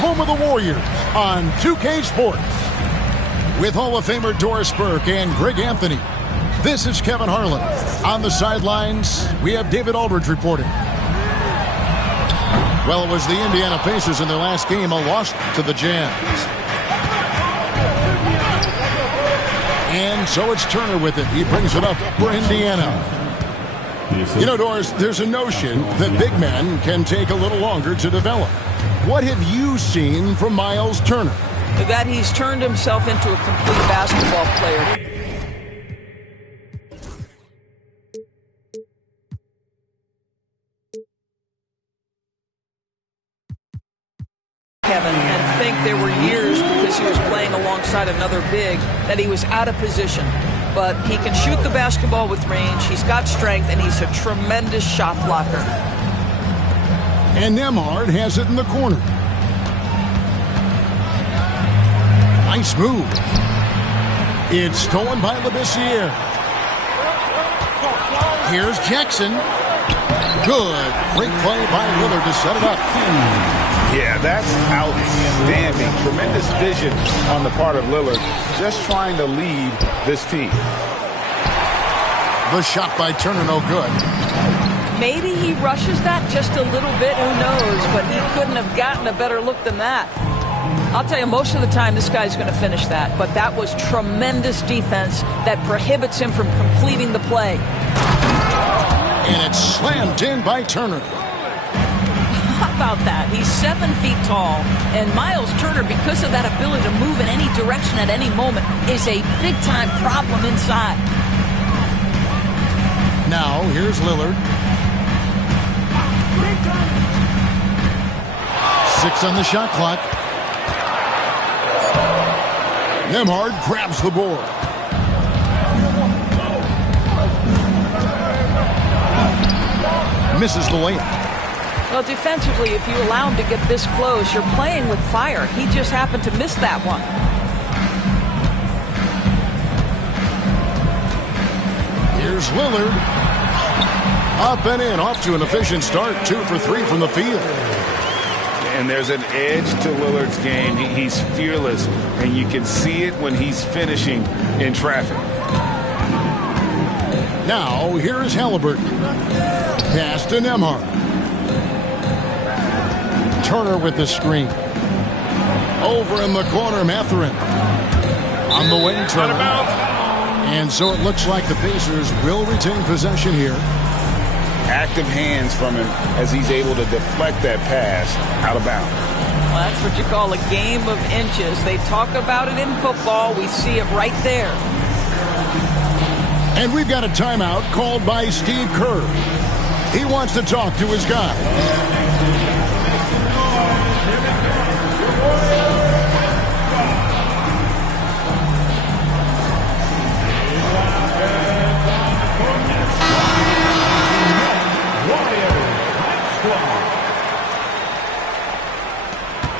Home of the Warriors on 2K Sports. With Hall of Famer Doris Burke and Greg Anthony, this is Kevin Harlan. On the sidelines, we have David Aldridge reporting. Well, it was the Indiana Pacers in their last game, a loss to the Jazz. And so it's Turner with it. He brings it up for Indiana. You know, Doris, there's a notion that big men can take a little longer to develop. What have you seen from Miles Turner? That he's turned himself into a complete basketball player. Kevin, and think there were years because he was playing alongside another big that he was out of position. But he can shoot the basketball with range, he's got strength, and he's a tremendous shot blocker. And Nembhard has it in the corner. Nice move. It's stolen by Labissiere. Here's Jackson. Good. Great play by Lillard to set it up. Yeah, that's outstanding. Tremendous vision on the part of Lillard, just trying to lead this team. The shot by Turner, no good. Maybe he rushes that just a little bit, who knows, but he couldn't have gotten a better look than that. I'll tell you, most of the time this guy's going to finish that, but that was tremendous defense that prohibits him from completing the play. And it's slammed in by Turner. How about that? He's 7 feet tall, and Miles Turner, because of that ability to move in any direction at any moment, is a big-time problem inside. Now, here's Lillard. 6 on the shot clock. Nembhard grabs the board. Misses the layup. Well, defensively, if you allow him to get this close, you're playing with fire. He just happened to miss that one. Here's Lillard. Up and in, off to an efficient start. 2 for 3 from the field. And there's an edge to Lillard's game. He's fearless, and you can see it when he's finishing in traffic. Now, here's Halliburton. Pass to Nembhard. Turner with the screen. Over in the corner, Mathurin. On the wing, Turner. And so it looks like the Pacers will retain possession here. Active hands from him as he's able to deflect that pass out of bounds. Well, that's what you call a game of inches. They talk about it in football. We see it right there. And we've got a timeout called by Steve Kerr. He wants to talk to his guys.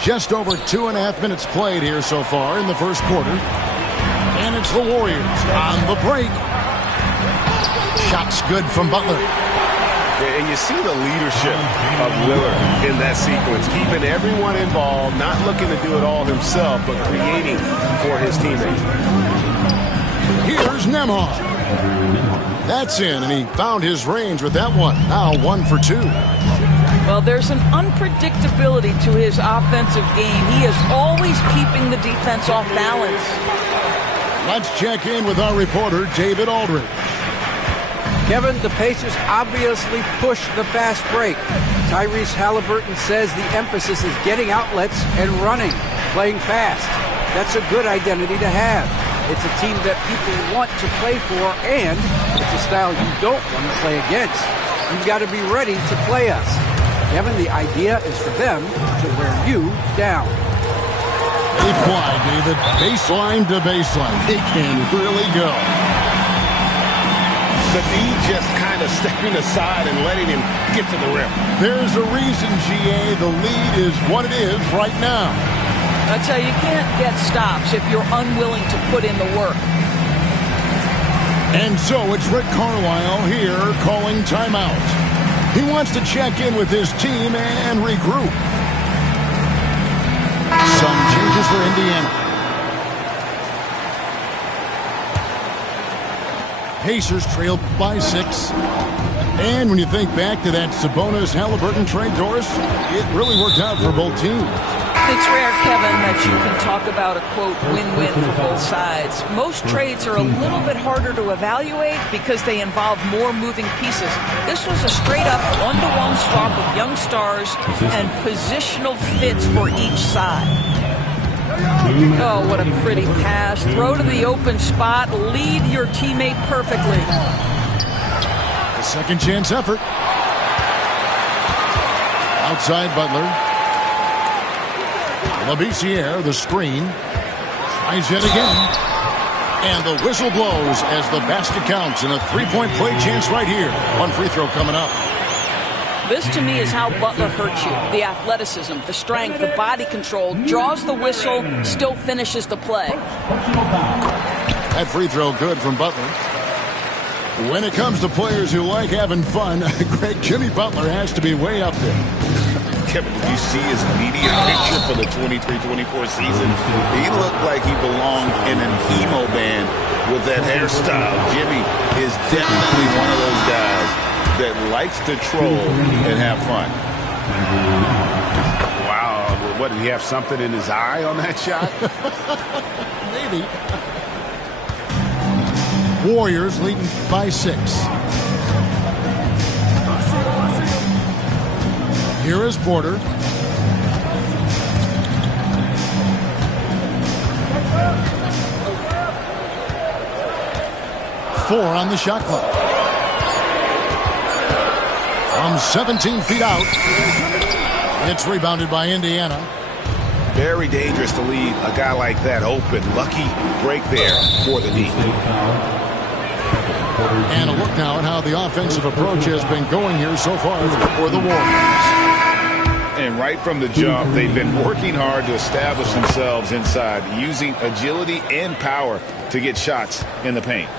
Just over 2.5 minutes played here so far in the first quarter. And it's the Warriors on the break. Shots good from Butler. Yeah, and you see the leadership of Lillard in that sequence, keeping everyone involved, not looking to do it all himself, but creating for his teammates. Here's Nembhard. That's in, and he found his range with that one. Now 1 for 2. Well, there's an unpredictability to his offensive game. He is always keeping the defense off balance. Let's check in with our reporter, David Aldridge. Kevin, the Pacers obviously push the fast break. Tyrese Halliburton says the emphasis is getting outlets and running, playing fast. That's a good identity to have. It's a team that people want to play for, and it's a style you don't want to play against. You've got to be ready to play us. Kevin, the idea is for them to wear you down. They fly, David. Baseline to baseline. They can really go. The D just kind of stepping aside and letting him get to the rim. There's a reason, GA, the lead is what it is right now. I tell you, you can't get stops if you're unwilling to put in the work. And so it's Rick Carlisle here calling timeout. He wants to check in with his team and regroup. Some changes for Indiana. Pacers trail by 6. And when you think back to that Sabonis-Halliburton trade, Doris, it really worked out for both teams. It's rare, Kevin, that you can talk about a, quote, win-win for both sides. Most trades are a little bit harder to evaluate because they involve more moving pieces. This was a straight-up one-to-one swap of young stars and positional fits for each side. Oh, what a pretty pass. Throw to the open spot. Lead your teammate perfectly. A second chance effort. Outside Butler. Labissiere, the screen. Tries it again. And the whistle blows as the basket counts. And a three-point play chance right here. One free throw coming up. This, to me, is how Butler hurts you. The athleticism, the strength, the body control. Draws the whistle, still finishes the play. That free throw good from Butler. When it comes to players who like having fun, Greg, Jimmy Butler has to be way up there. Kevin, did you see his media picture for the 23-24 season? He looked like he belonged in an emo band with that hairstyle. Jimmy is definitely one of those guys that likes to troll and have fun. Wow. What, did he have something in his eye on that shot? Maybe. Warriors leading by 6. Here is Porter. Four on the shot clock. From 17 feet out. It's rebounded by Indiana. Very dangerous to leave a guy like that open. Lucky break there for the D. And a look now at how the offensive approach has been going here so far for the Warriors. And right from the jump, they've been working hard to establish themselves inside, using agility and power to get shots in the paint.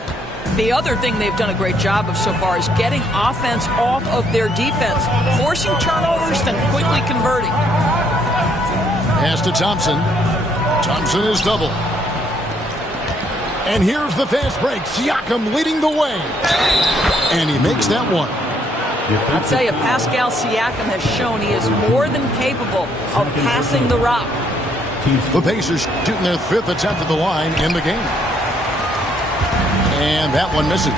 The other thing they've done a great job of so far is getting offense off of their defense, forcing turnovers, then quickly converting. Pass to Thompson. Thompson is double. And here's the fast break. Siakam leading the way. And he makes that one. I'll tell you, Pascal Siakam has shown he is more than capable of passing the rock. The Pacers shooting their 5th attempt at the line in the game. And that one misses.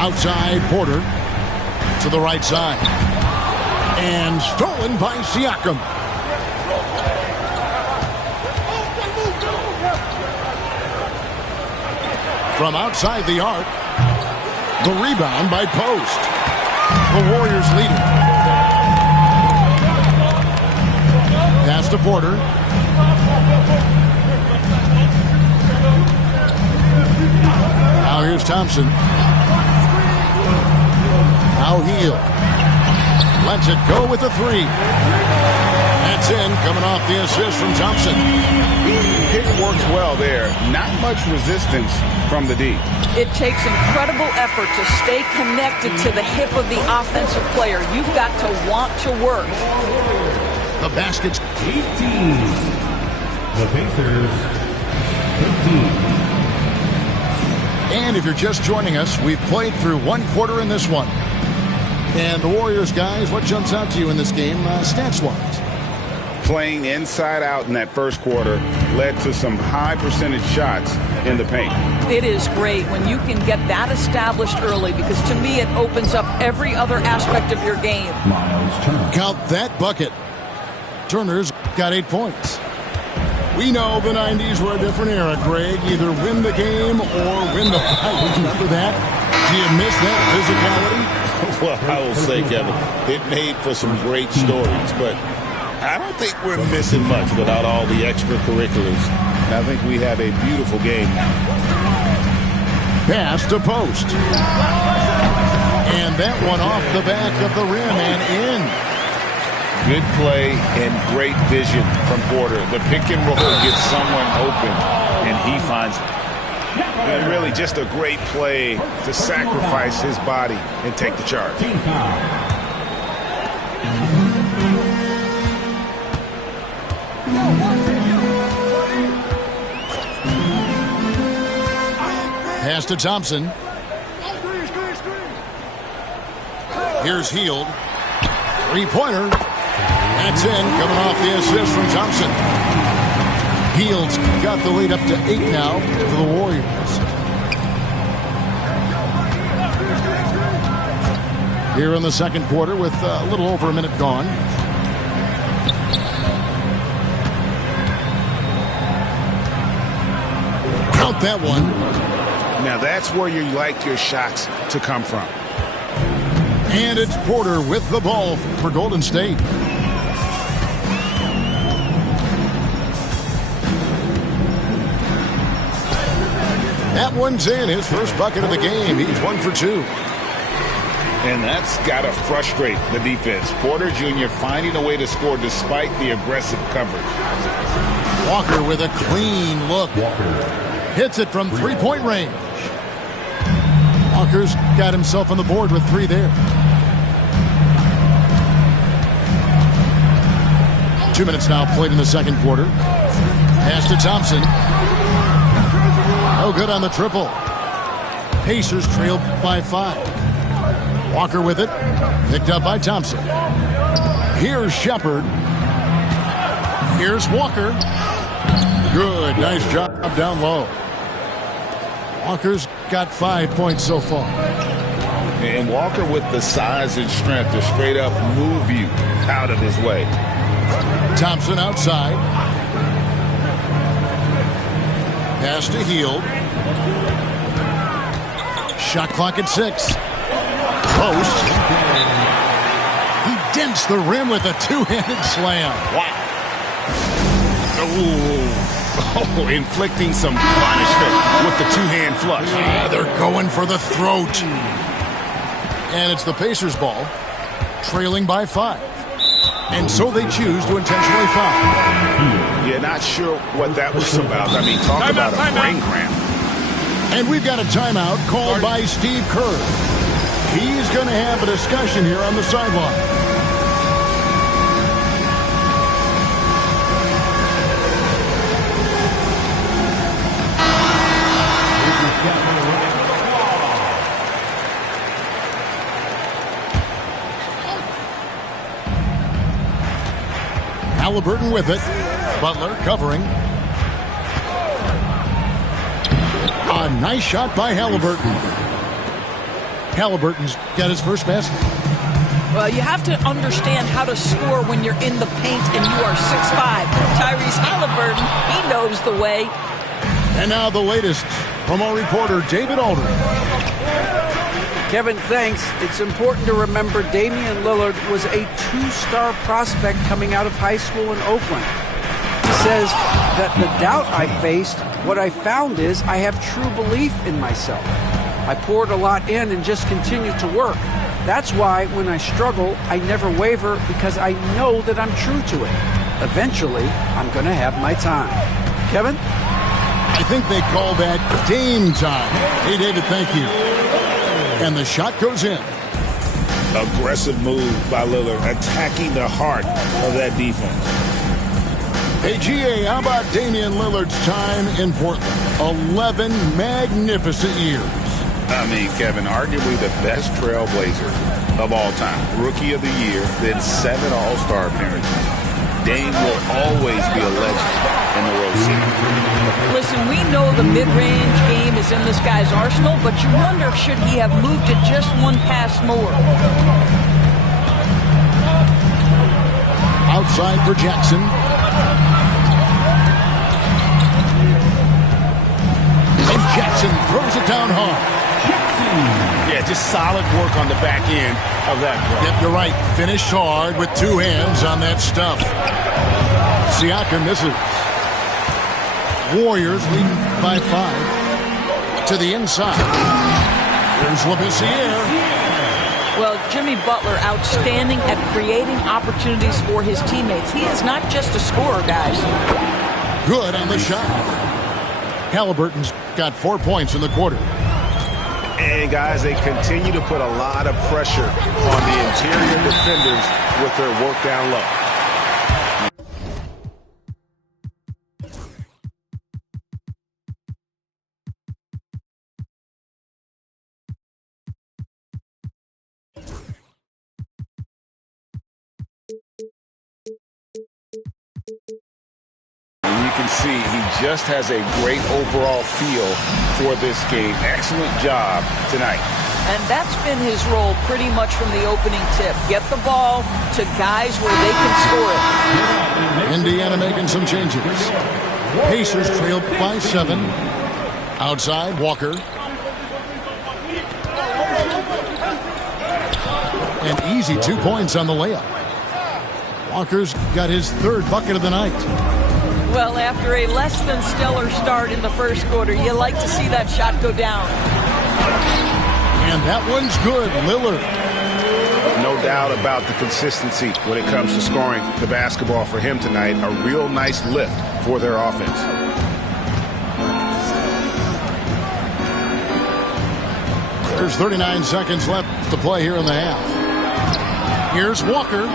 Outside Porter to the right side. And stolen by Siakam. From outside the arc, the rebound by Post. The Warriors leading. Pass to Porter. Now here's Thompson. Now Hield. Lets it go with a 3. That's in, coming off the assist from Thompson. Pick works well there. Not much resistance from the D. It takes incredible effort to stay connected to the hip of the offensive player. You've got to want to work. The basket's 18. The Pacers 15. And if you're just joining us, we've played through one quarter in this one. And the Warriors, guys, what jumps out to you in this game, stats-wise? Playing inside out in that first quarter led to some high percentage shots in the paint. It is great when you can get that established early because to me it opens up every other aspect of your game. Miles Turner. Count that bucket. Turner's got 8 points. We know the 90s were a different era, Greg. Either win the game or win the fight. Remember that? Do you miss that physicality? Well, I will say, Kevin, it made for some great stories, but I don't think we're missing much without all the extracurriculars. I think we have a beautiful game now. Pass to Post. And that one off the back of the rim and in. Good play and great vision from Porter. The pick and roll gets someone open, and he finds it. And really just a great play to sacrifice his body and take the charge. Team foul. Pass to Thompson. Here's Hield. Three-pointer. That's in, coming off the assist from Thompson. Hield's got the lead up to 8 now for the Warriors. Here in the second quarter with a little over a minute gone. Count that one. Now that's where you like your shots to come from. And it's Porter with the ball for Golden State. That one's in, his first bucket of the game. He's 1 for 2. And that's got to frustrate the defense. Porter Jr. finding a way to score despite the aggressive coverage. Walker with a clean look. Hits it from three-point range. Walker's got himself on the board with 3 there. 2 minutes now played in the second quarter. Pass to Thompson. No good on the triple. Pacers trailed by 5. Walker with it. Picked up by Thompson. Here's Shepherd. Here's Walker. Good. Nice job down low. Walker's got 5 points so far. And Walker with the size and strength to straight up move you out of his way. Thompson outside. Pass to Hield. Shot clock at 6. Post. He dents the rim with a two-handed slam. Wow. Oh, inflicting some punishment with the two-hand flush. Yeah, they're going for the throat. And it's the Pacers ball, trailing by 5. And so they choose to intentionally foul. Yeah, not sure what that was about. I mean, talk about a brain cramp. And we've got a timeout called by Steve Kerr. He's going to have a discussion here on the sideline. Haliburton with it. Butler covering. A nice shot by Haliburton. Haliburton's got his first basket. Well, you have to understand how to score when you're in the paint and you are 6'5". Tyrese Haliburton, he knows the way. And now the latest from our reporter, David Aldridge. Kevin, thanks. It's important to remember Damian Lillard was a 2-star prospect coming out of high school in Oakland. He says that the doubt I faced, what I found is I have true belief in myself. I poured a lot in and just continued to work. That's why when I struggle, I never waver because I know that I'm true to it. Eventually, I'm going to have my time. Kevin? I think they call that game time. Hey, David, thank you. And the shot goes in. Aggressive move by Lillard, attacking the heart of that defense. Hey, GA, how about Damian Lillard's time in Portland? 11 magnificent years. I mean, Kevin, arguably the best trailblazer of all time. Rookie of the year, then 7 All-Star appearances. Dame will always be a legend in the Rose City. Listen, we know the mid-range game is in this guy's arsenal, but you wonder should he have moved it just one pass more. Outside for Jackson. And Jackson throws it down hard. Yeah, just solid work on the back end of that play. Yep, you're right. Finished hard with 2 hands on that stuff. Siakam misses. Warriors leading by 5 to the inside. Here's Labissiere. Well, Jimmy Butler, outstanding at creating opportunities for his teammates. He is not just a scorer, guys. Good on the shot. Halliburton's got 4 points in the quarter. And, guys, they continue to put a lot of pressure on the interior defenders with their work down low. You can see he just has a great overall feel for this game. Excellent job tonight. And that's been his role pretty much from the opening tip. Get the ball to guys where they can score it. Indiana making some changes. Pacers trailed by 7. Outside, Walker. An easy 2 points on the layup. Walker's got his 3rd bucket of the night. Well, after a less than stellar start in the first quarter, you like to see that shot go down. And that one's good, Lillard. No doubt about the consistency when it comes to scoring the basketball for him tonight. A real nice lift for their offense. There's 39 seconds left to play here in the half. Here's Walker.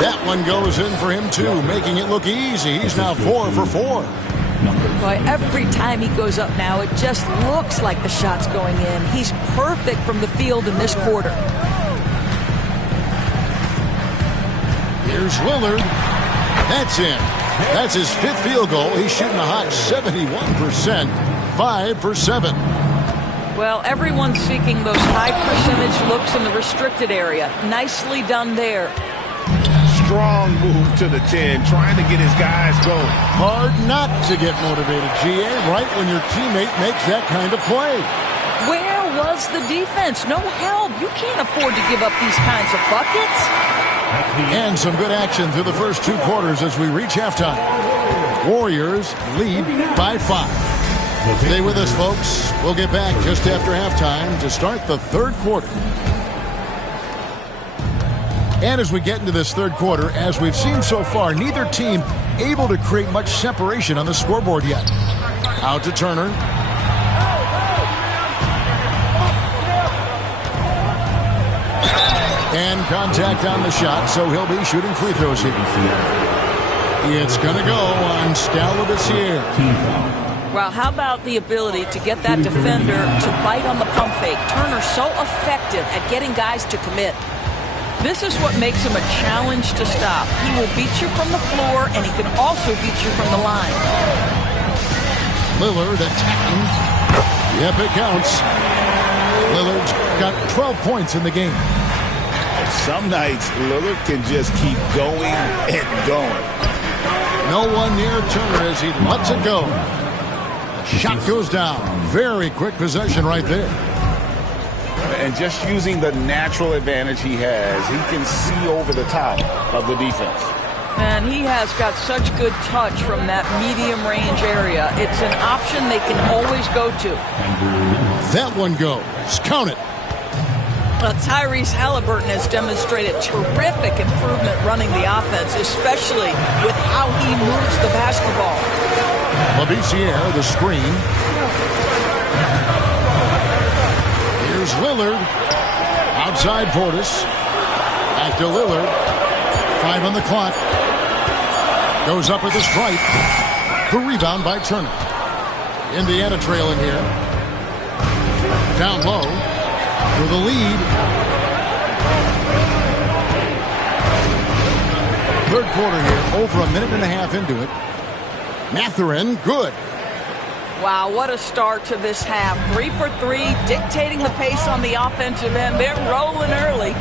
That one goes in for him, too, making it look easy. He's now 4 for 4. Boy, every time he goes up now, it just looks like the shot's going in. He's perfect from the field in this quarter. Here's Lillard. That's in. That's his 5th field goal. He's shooting a hot 71%, 5 for 7. Well, everyone's seeking those high percentage looks in the restricted area. Nicely done there. Strong move to the 10, trying to get his guys going. Hard not to get motivated, GA, right when your teammate makes that kind of play. Where was the defense? No help. You can't afford to give up these kinds of buckets. And some good action through the first 2 quarters as we reach halftime. Warriors lead by 5. Stay with us, folks. We'll get back just after halftime to start the 3rd quarter. And as we get into this 3rd quarter, as we've seen so far, neither team able to create much separation on the scoreboard yet. Out to Turner. And contact on the shot, so he'll be shooting free throws here. It's going to go on Skal Labissière. Well, how about the ability to get that defender to bite on the pump fake? Turner's so effective at getting guys to commit. This is what makes him a challenge to stop. He will beat you from the floor, and he can also beat you from the line. Lillard attacking. Yep, it counts. Lillard's got 12 points in the game. Some nights, Lillard can just keep going and going. No one near Turner as he lets it go. The shot goes down. Very quick possession right there. And just using the natural advantage he has, he can see over the top of the defense. And he has got such good touch from that medium range area. It's an option they can always go to. That one goes. Count it. Well, Tyrese Halliburton has demonstrated terrific improvement running the offense, especially with how he moves the basketball. Labissière, the screen. Here's Lillard. Outside Portis. Back to Lillard. 5 on the clock. Goes up with a strike. The rebound by Turner. Indiana trailing here. Down low. For the lead. 3rd quarter here. Over a minute and a half into it. Mathurin, good. Wow, what a start to this half. 3 for 3, dictating the pace on the offensive end. They're rolling early.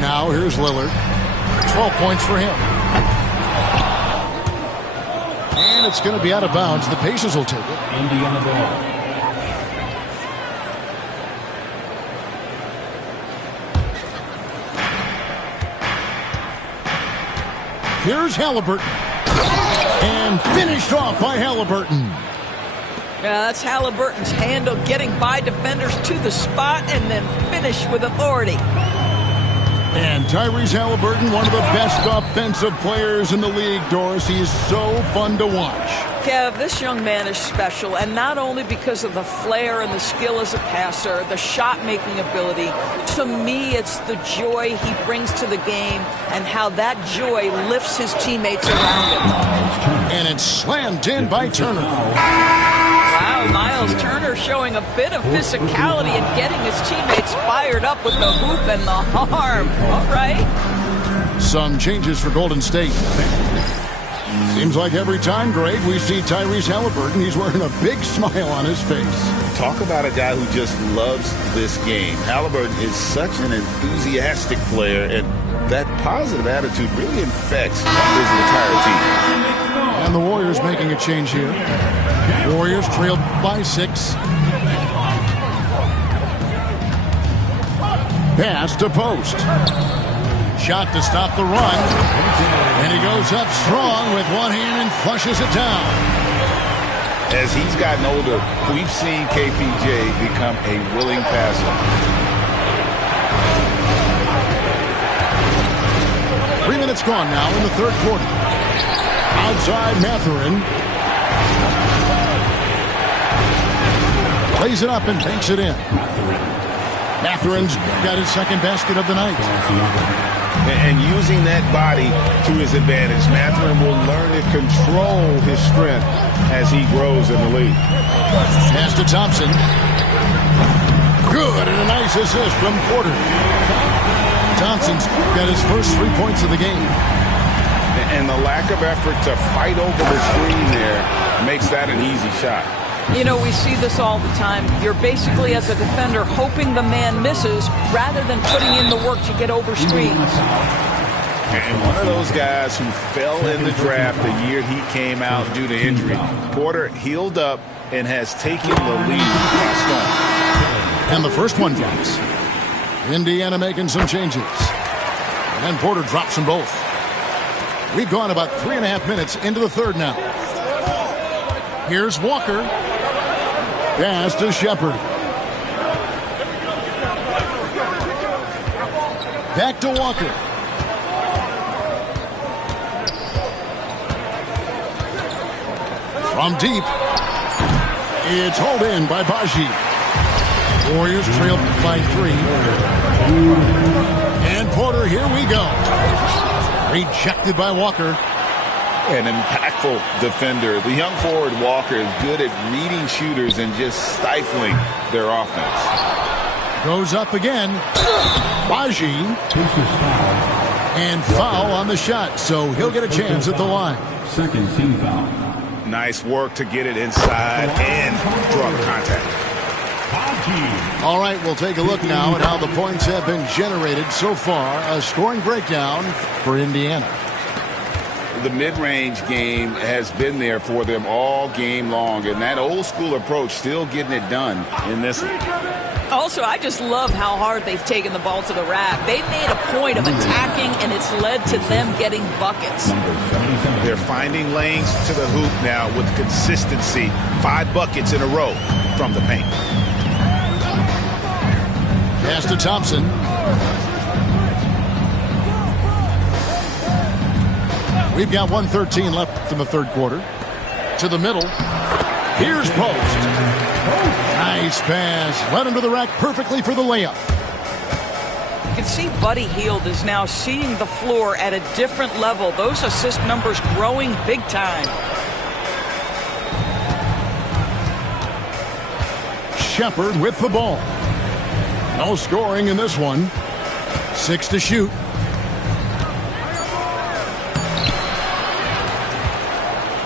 Now here's Lillard. 12 points for him. And it's going to be out of bounds. The Pacers will take it. Indiana ball. Here's Halliburton. And finished off by Halliburton. Yeah, that's Halliburton's handle, getting by defenders to the spot and then finish with authority. And Tyrese Halliburton, one of the best offensive players in the league, Doris. He is so fun to watch. Kev, this young man is special, and not only because of the flair and the skill as a passer, the shot-making ability. To me, it's the joy he brings to the game and how that joy lifts his teammates around him. And it's slammed in by Turner. Wow, Miles Turner showing a bit of physicality and getting his teammates fired up with the hoop and the arm. All right. Some changes for Golden State. Seems like every time, Greg, we see Tyrese Halliburton, he's wearing a big smile on his face. Talk about a guy who just loves this game. Halliburton is such an enthusiastic player, and that positive attitude really infects his entire team. And the Warriors making a change here. Warriors trailed by 6. Pass to Post. Shot to stop the run. And he goes up strong with one hand and flushes it down. As he's gotten older, we've seen KPJ become a willing passer. 3 minutes gone now in the third quarter. Outside Mathurin. Plays it up and banks it in. Mathurin's got his second basket of the night. And using that body to his advantage, Mathurin will learn to control his strength as he grows in the league. Pass to Thompson. Good, and a nice assist from Porter. Thompson's got his first 3 points of the game. And the lack of effort to fight over the screen there makes that an easy shot. You know, we see this all the time. You're basically, as a defender, hoping the man misses rather than putting in the work to get over screens. And one of those guys who fell in the draft the year he came out due to injury. Porter healed up and has taken the lead by storm. And the first one drops. Indiana making some changes. And Porter drops them both. We've gone about 3.5 minutes into the third now. Here's Walker. Pass to Shepard. Back to Walker. From deep. It's hauled in by Baji. Warriors trail by 3. And Porter, here we go. Rejected by Walker. An impactful defender. The young forward Walker is good at reading shooters and just stifling their offense. Goes up again. Baji. And foul on the shot, so he'll get a chance at the line. Second team foul. Nice work to get it inside and draw the contact. All right, we'll take a look now at how the points have been generated so far. A scoring breakdown for Indiana. The mid-range game has been there for them all game long, and that old-school approach still getting it done in this one. Also, I just love how hard they've taken the ball to the rack. They've made a point of attacking, and it's led to them getting buckets. They're finding lanes to the hoop now with consistency. 5 buckets in a row from the paint. Pass to Thompson. We've got 1:13 left in the third quarter. To the middle. Here's Post. Nice pass. Led him to the rack perfectly for the layup. You can see Buddy Hield is now seeing the floor at a different level. Those assist numbers growing big time. Shepard with the ball. No scoring in this one. 6 to shoot.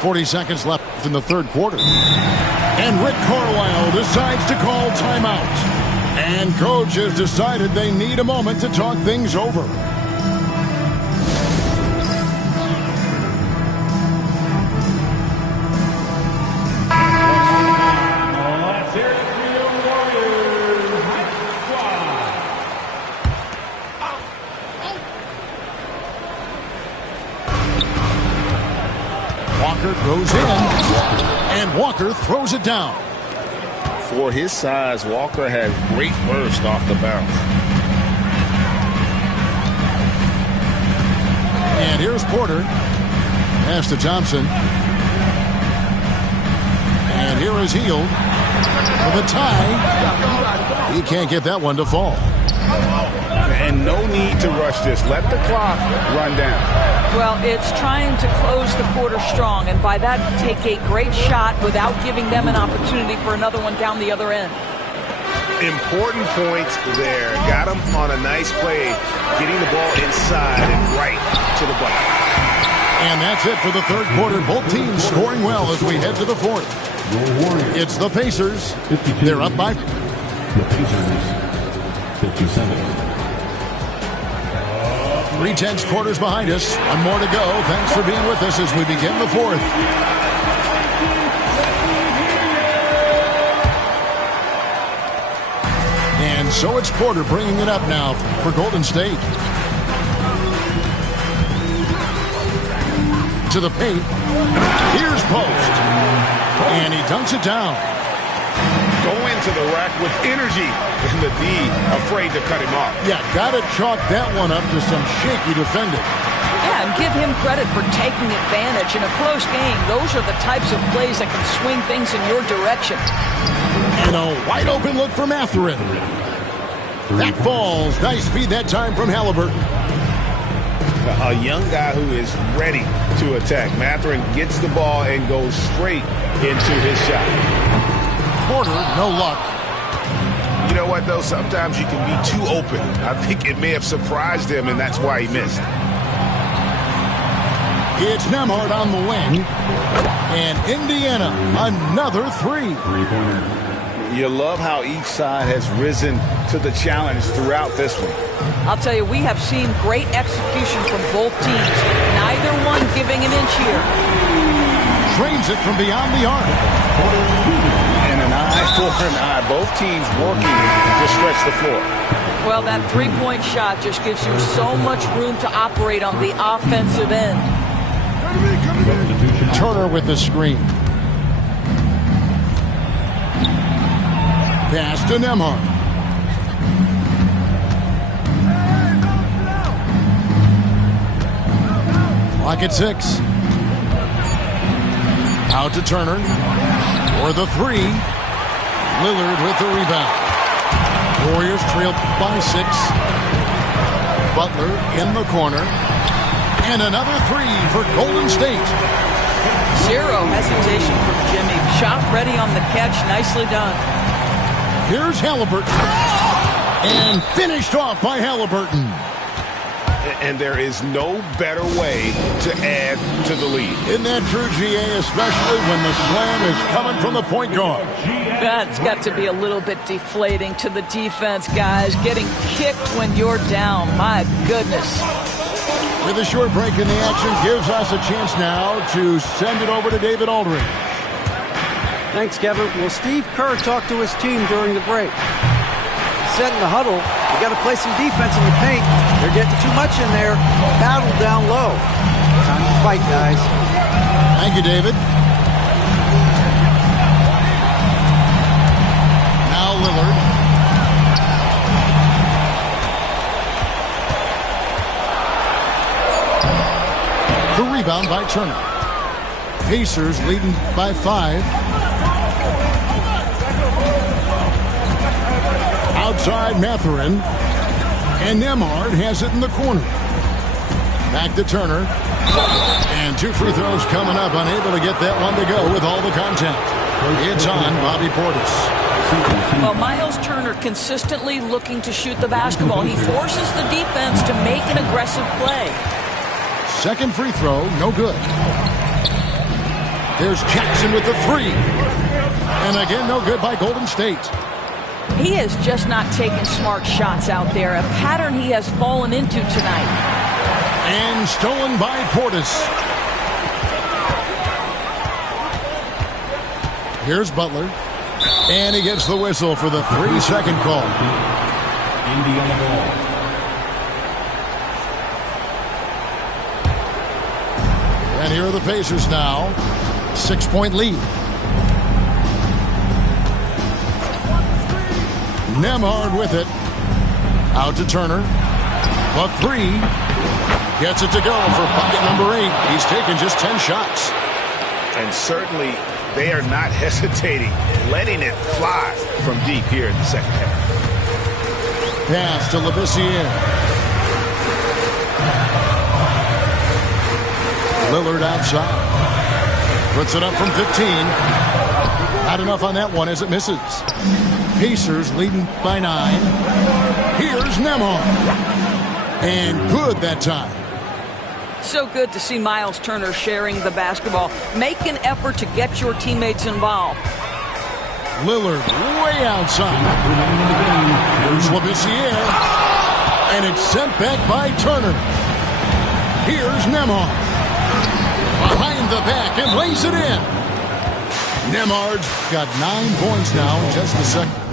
.40 left in the third quarter. And Rick Carlisle decides to call timeout. And coach has decided they need a moment to talk things over. Let's hear it for your Warriors squad. Walker goes in, and Walker throws it down. For his size, Walker has great burst off the bounce. And here's Porter. Pass to Thompson. And here is Hield for the tie. He can't get that one to fall. And no need to rush this. Let the clock run down. Well, it's trying to close the quarter strong, and by that, take a great shot without giving them an opportunity for another one down the other end. Important points there. Got him on a nice play, getting the ball inside and right to the bucket. And that's it for the third quarter. Both teams scoring well as we head to the fourth. It's the Pacers. They're up by... The Pacers, 57. 3/10 quarters behind us. One more to go. Thanks for being with us as we begin the fourth. And so it's Porter bringing it up now for Golden State. To the paint. Here's Post. And he dunks it down. Go into the rack with energy, and the D afraid to cut him off. Yeah, got to chalk that one up to some shaky defending. Yeah, and give him credit for taking advantage. In a close game, those are the types of plays that can swing things in your direction. And a wide open look for Mathurin. That falls. Nice feed that time from Halliburton. A young guy who is ready to attack. Mathurin gets the ball and goes straight into his shot. Porter, no luck. You know what, though? Sometimes you can be too open. I think it may have surprised him, and that's why he missed. It's Nembhard on the wing. And Indiana, another three. Three-pointer. You love how each side has risen to the challenge throughout this one. I'll tell you, we have seen great execution from both teams. Neither one giving an inch here. Trains it from beyond the arc. And an eye for an eye. Both teams working to stretch the floor. Well, that three-point shot just gives you so much room to operate on the offensive end. Turner with the screen. Pass to Nembhard. Clock at 6. Out to Turner. For the three. Lillard with the rebound. Warriors trailed by 6. Butler in the corner. And another three for Golden State. Zero hesitation from Jimmy. Shot ready on the catch. Nicely done. Here's Halliburton. And finished off by Halliburton. And there is no better way to add to the lead. Isn't that true, GA, especially when the slam is coming from the point guard? That's got to be a little bit deflating to the defense, guys. Getting kicked when you're down. My goodness. With a short break in the action, gives us a chance now to send it over to David Aldridge. Thanks, Kevin. Well, Steve Kerr talked to his team during the break. He said in the huddle, you got to play some defense in the paint. They're getting too much in there. Battle down low. Time to fight, guys. Thank you, David. Now Lillard. The rebound by Turner. Pacers leading by 5. Outside Mathurin. And Nembhard has it in the corner. Back to Turner. And 2 free throws coming up. Unable to get that one to go with all the contact. It's on Bobby Portis. Well, Miles Turner consistently looking to shoot the basketball. He forces the defense to make an aggressive play. Second free throw, no good. There's Jackson with the 3. And again, no good by Golden State. He is just not taking smart shots out there, a pattern he has fallen into tonight. And stolen by Portis. Here's Butler. And he gets the whistle for the 3-second call. Indiana ball. And here are the Pacers now. 6-point lead. Nembhard with it. Out to Turner. A 3. Gets it to go for bucket number 8. He's taken just 10 shots. And certainly they are not hesitating, letting it fly from deep here in the second half. Pass to Labissiere. Lillard outside. Puts it up from 15. Not enough on that one as it misses. Pacers leading by 9. Here's Nembhard. And good that time. So good to see Miles Turner sharing the basketball. Make an effort to get your teammates involved. Lillard way outside. Here's Labissiere. And it's sent back by Turner. Here's Nembhard. Behind the back and lays it in. Nembhard's got 9 points now in just the second.